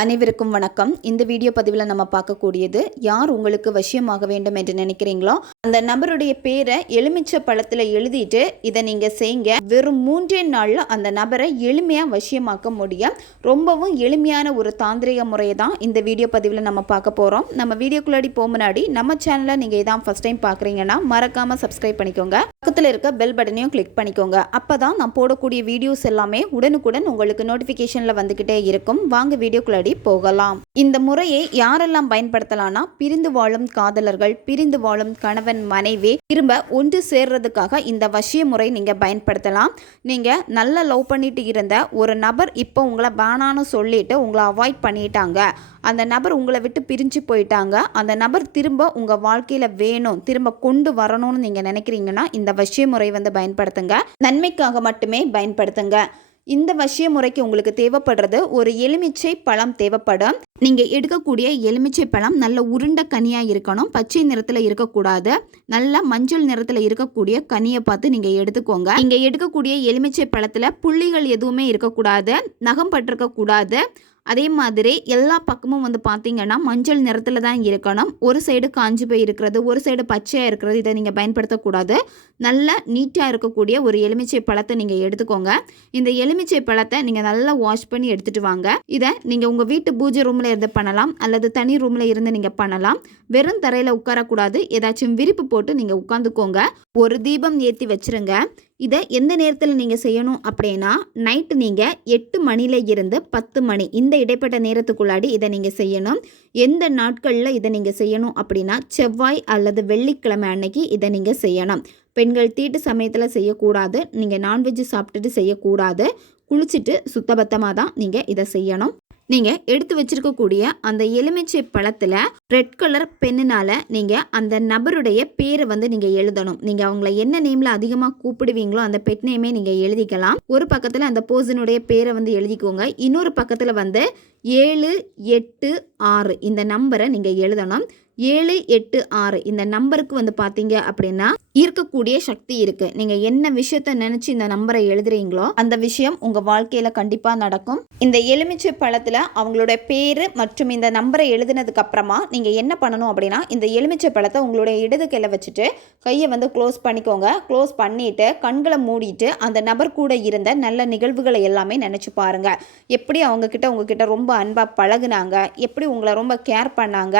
அனைவருக்கும் வணக்கம். இந்த வீடியோ பதிவில் நம்ம பார்க்கக்கூடியது, யார் உங்களுக்கு வசியமாக வேண்டும் என்று நினைக்கிறீங்களோ அந்த நபருடைய பேரை எலுமிச்சை பழத்தில் எழுதிட்டு இதை நீங்கள் செய்யுங்க. வெறும் 3 நாளில் அந்த நபரை எளிமையாக வசியமாக்க முடியும். ரொம்பவும் எளிமையான ஒரு தாந்திரிக முறையை தான் இந்த வீடியோ பதிவில் நம்ம பார்க்க போகிறோம். நம்ம வீடியோக்குள்ளாடி போக முன்னாடி நம்ம சேனலை நீங்கள் இதான் ஃபஸ்ட் டைம் பார்க்குறீங்கன்னா மறக்காமல் சப்ஸ்கிரைப் பண்ணிக்கோங்க. பக்கத்தில் இருக்க பெல் பட்டனையும் கிளிக் பண்ணிக்கோங்க. அப்போ தான் நான் போடக்கூடிய வீடியோஸ் எல்லாமே உடனுக்குடன் உங்களுக்கு நோட்டிஃபிகேஷனில் வந்துக்கிட்டே இருக்கும். வாங்க வீடியோக்குள்ள போகலாம். இந்த முறையை யாரெல்லாம் பயன்படுத்தலாம்னா, பிரிந்து வாழும் காதலர்கள், பிரிந்து வாழும் கணவன் மனைவி திரும்ப ஒன்று சேர்றதுக்காக இந்த வசிய முறை நீங்க பயன்படுத்தலாம். நீங்க நல்ல லவ் பண்ணிட்டு இருந்த ஒரு நபர் இப்போ உங்களை வேணான்னு சொல்லிட்டு உங்களை அவாய்ட் பண்ணிட்டாங்க. அந்த நபர் உங்களை விட்டு பிரிஞ்சு போயிட்டாங்க. அந்த நபர் திரும்ப உங்க வாழ்க்கையில வேணும், திரும்ப கொண்டு வரணும்னு நீங்க நினைக்கிறீங்கன்னா இந்த வசிய முறை பயன்படுத்துங்க. நன்மைக்காக மட்டுமே பயன்படுத்துங்க. இந்த வசிய முறைக்கு உங்களுக்கு தேவைப்படுறது ஒரு எலுமிச்சை பழம் தேவைப்படும். நீங்கள் எடுக்கக்கூடிய எலுமிச்சை பழம் நல்ல உருண்ட கனியாக இருக்கணும். பச்சை நிறத்தில் இருக்கக்கூடாது. நல்ல மஞ்சள் நிறத்தில் இருக்கக்கூடிய கனியை பார்த்து நீங்கள் எடுத்துக்கோங்க. நீங்கள் எடுக்கக்கூடிய எலுமிச்சை பழத்தில் புள்ளிகள் எதுவுமே இருக்கக்கூடாது, நகம் பட்டிருக்கக்கூடாது. அதே மாதிரி எல்லா பக்கமும் பார்த்தீங்கன்னா மஞ்சள் நிறத்தில் தான் இருக்கணும். ஒரு சைடு காஞ்சி போய் இருக்கிறது, ஒரு சைடு பச்சையாக இருக்கிறது, இதை நீங்கள் பயன்படுத்தக்கூடாது. நல்ல நீட்டாக இருக்கக்கூடிய ஒரு எலுமிச்சை பழத்தை நீங்கள் எடுத்துக்கோங்க. இந்த எலுமிச்சை பழத்தை நீங்கள் நல்லா வாஷ் பண்ணி எடுத்துகிட்டு வாங்க. இதை நீங்கள் உங்கள் வீட்டு பூஜை ரூமில் இருந்து பண்ணலாம், அல்லது தனி ரூமில் இருந்து நீங்கள் பண்ணலாம். வெறும் தரையில் உட்காரக்கூடாது. ஏதாச்சும் விரிப்பு போட்டு நீங்கள் உட்காந்துக்கோங்க. ஒரு தீபம் ஏற்றி வச்சுருங்க. இதை எந்த நேரத்தில் நீங்கள் செய்யணும் அப்படின்னா, நைட்டு நீங்கள் 8 மணில இருந்து 10 மணி இந்த இடைப்பட்ட நேரத்துக்குள்ளாடி இதை நீங்கள் செய்யணும். எந்த நாட்களில் இதை நீங்கள் செய்யணும் அப்படின்னா, செவ்வாய் அல்லது வெள்ளிக்கிழமை அன்னைக்கு இதை நீங்கள் செய்யணும். பெண்கள் தீட்டு சமயத்தில் செய்யக்கூடாது. நீங்கள் நான்வெஜ் சாப்பிட்டுட்டு செய்யக்கூடாது. குளிச்சுட்டு சுத்தபத்தமாக தான் நீங்கள் இதை செய்யணும். நீங்கள் எடுத்து வச்சிருக்கக்கூடிய அந்த எலுமிச்சை பழத்தில் ரெட் கலர் பெண்ணினால் நீங்கள் அந்த நபருடைய பேரை நீங்கள் எழுதணும். நீங்கள் அவங்கள என்ன நேமில் அதிகமாக கூப்பிடுவீங்களோ அந்த பெட் நேமே நீங்கள் எழுதிக்கலாம். ஒரு பக்கத்தில் அந்த பர்சனுடைய பேரை எழுதிக்கோங்க. இன்னொரு பக்கத்தில் 7, 8, 6 இந்த நம்பரை நீங்கள் எழுதணும். 7, 8, 6 இந்த நம்பருக்கு பார்த்தீங்க அப்படின்னா இருக்கக்கூடிய சக்தி இருக்கு. நீங்க என்ன விஷயத்த நினைச்சு இந்த நம்பரை எழுதுறீங்களோ அந்த விஷயம் உங்க வாழ்க்கையில கண்டிப்பா நடக்கும். இந்த எலுமிச்சை பழத்துல அவங்களுடைய பேரு மற்றும் இந்த நம்பரை எழுதினதுக்கு அப்புறமா நீங்க என்ன பண்ணணும் அப்படின்னா, இந்த எலுமிச்சை பழத்தை உங்களுடைய இடது கையில வச்சுட்டு கையை க்ளோஸ் பண்ணிக்கோங்க. க்ளோஸ் பண்ணிட்டு கண்களை மூடிட்டு அந்த நபர் கூட இருந்த நல்ல நிகழ்வுகளை எல்லாமே நினைச்சு பாருங்க. எப்படி உங்ககிட்ட ரொம்ப அன்பா பழகுனாங்க, எப்படி உங்களை ரொம்ப கேர் பண்ணாங்க,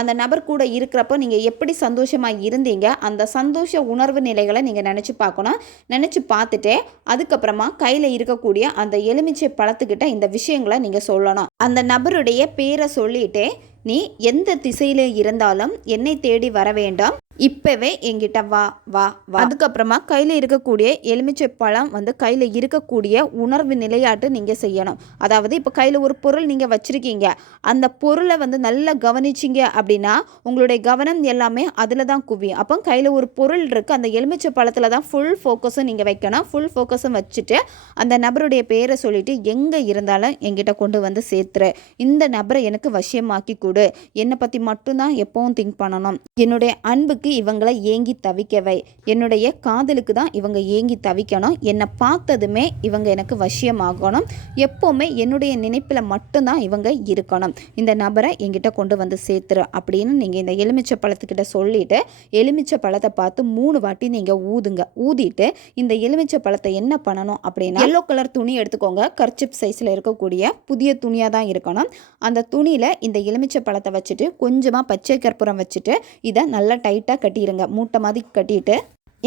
அந்த நபர் கூட இருக்கிறப்போ நீங்க எப்படி சந்தோஷமா இருந்தீங்க, அந்த சந்தோஷ உணர்வு நிலைகளை நீங்க நினைச்சு பார்க்கணும். நினைச்சு பார்த்துட்டு அதுக்கப்புறமா கையில இருக்கக்கூடிய அந்த எலுமிச்சை பழத்துக்கிட்ட இந்த விஷயங்களை நீங்க சொல்லணும். அந்த நபருடைய பேரை சொல்லிட்டு, நீ எந்த திசையில இருந்தாலும் என்னை தேடி வர வேண்டாம், இப்பவே என்கிட்ட வா வா வா. அதுக்கப்புறமா கையில் இருக்கக்கூடிய எலுமிச்சை பழம் கையில் இருக்கக்கூடிய உணர்வு நிலையாட்டு நீங்கள் செய்யணும். அதாவது இப்போ கையில் ஒரு பொருள் நீங்கள் வச்சுருக்கீங்க. அந்த பொருளை நல்லா கவனிச்சிங்க அப்படின்னா உங்களுடைய கவனம் எல்லாமே அதில் தான் குவியும். அப்போ கையில் ஒரு பொருள் இருக்குது, அந்த எலுமிச்சை பழத்தில் தான் ஃபுல் ஃபோக்கஸும் நீங்கள் வைக்கணும். ஃபுல் ஃபோக்கஸும் வச்சுட்டு அந்த நபருடைய பேரை சொல்லிவிட்டு எங்கே இருந்தாலும் என்கிட்ட கொண்டு சேர்த்துரு. இந்த நபரை எனக்கு வசியமாக்கி கொடு. என்னை பற்றி மட்டும்தான் எப்பவும் திங்க் பண்ணணும். என்னுடைய அன்புக்கு இவங்களை ஏங்கி தவிக்கவை. என்னுடைய காதலுக்கு தான் இவங்க ஏங்கி தவிக்கணும். என்னை பார்த்ததுமே இவங்க எனக்கு வசியமாகணும். எப்போவுமே என்னுடைய நினைப்பில் மட்டும்தான் இவங்க இருக்கணும். இந்த நபரை என்கிட்ட கொண்டு சேர்த்துரு அப்படின்னு நீங்கள் இந்த எலுமிச்சை பழத்துக்கிட்ட சொல்லிட்டு எலுமிச்சை பழத்தை பார்த்து 3 வாட்டி நீங்கள் ஊதுங்க. ஊதிட்டு இந்த எலுமிச்சை பழத்தை என்ன பண்ணணும் அப்படின்னா, எல்லோ கலர் துணி எடுத்துக்கோங்க. கர்ச்சிப் சைஸில் இருக்கக்கூடிய புதிய துணியாக தான் இருக்கணும். அந்த துணியில் இந்த எலுமிச்சை பழத்தை வச்சுட்டு கொஞ்சமாக பச்சை கற்பூரம் வச்சுட்டு இதை நல்லா டைட்டாக கட்டிடுங்க. மூட்டை மாதிரி கட்டிட்டு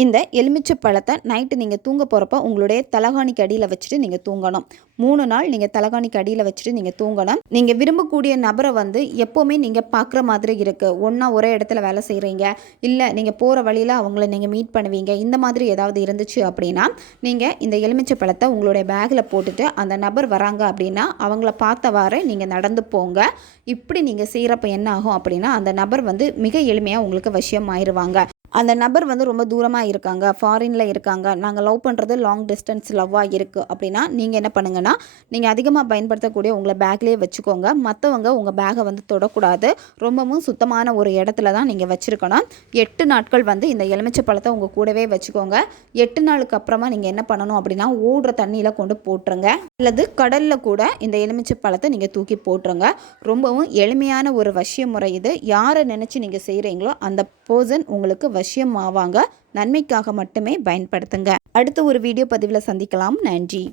இந்த எலுமிச்சை பழத்தை நைட்டு நீங்கள் தூங்க போகிறப்ப உங்களுடைய தலகாணிக்கு அடியில் வச்சுட்டு நீங்கள் தூங்கணும். 3 நாள் நீங்கள் தலகாணிக்கு அடியில் வச்சுட்டு நீங்கள் தூங்கணும். நீங்கள் விரும்பக்கூடிய நபரை எப்போவுமே நீங்கள் பார்க்குற மாதிரி இருக்குது. ஒன்றா ஒரே இடத்துல வேலை செய்கிறீங்க, இல்லை நீங்கள் போகிற வழியில் அவங்கள நீங்கள் மீட் பண்ணுவீங்க, இந்த மாதிரி ஏதாவது இருந்துச்சு அப்படின்னா நீங்கள் இந்த எலுமிச்சை பழத்தை உங்களுடைய பேக்கில் போட்டுட்டு அந்த நபர் வராங்க அப்படின்னா அவங்கள பார்த்தவாறு நீங்கள் நடந்து போங்க. இப்படி நீங்கள் செய்கிறப்ப என்ன ஆகும் அப்படின்னா, அந்த நபர் மிக எளிமையாக உங்களுக்கு வசியம் ஆயிடுவாங்க. அந்த நபர் வந்து ரொம்ப தூரமாக இருக்காங்க, ஃபாரினில் இருக்காங்க, நாங்கள் லவ் பண்ணுறது லாங் டிஸ்டன்ஸ் லவ்வாக இருக்குது அப்படின்னா நீங்கள் என்ன பண்ணுங்கன்னா, நீங்கள் அதிகமாக பயன்படுத்தக்கூடிய உங்களை பேக்லேயே வச்சுக்கோங்க. மற்றவங்க உங்கள் பேக்கை வந்து தொடக்கூடாது. ரொம்பவும் சுத்தமான ஒரு இடத்துல தான் நீங்கள் வச்சுருக்கணும். 8 நாட்கள் வந்து இந்த எலுமிச்சை பழத்தை உங்கள் கூடவே வச்சுக்கோங்க. 8 நாளுக்கு அப்புறமா நீங்கள் என்ன பண்ணணும் அப்படின்னா, ஓடுற தண்ணியில் கொண்டு போட்டுருங்க, அல்லது கடலில் கூட இந்த எலுமிச்சை பழத்தை நீங்கள் தூக்கி போட்டுருங்க. ரொம்பவும் எளிமையான ஒரு வசிய முறை இது. யாரை நினச்சி நீங்கள் செய்கிறீங்களோ அந்த பர்சன் உங்களுக்கு வசியம் ஆவாங்க. நன்மைக்காக மட்டுமே பயன்படுத்துங்க. அடுத்த ஒரு வீடியோ பதிவில் சந்திக்கலாம். நன்றி.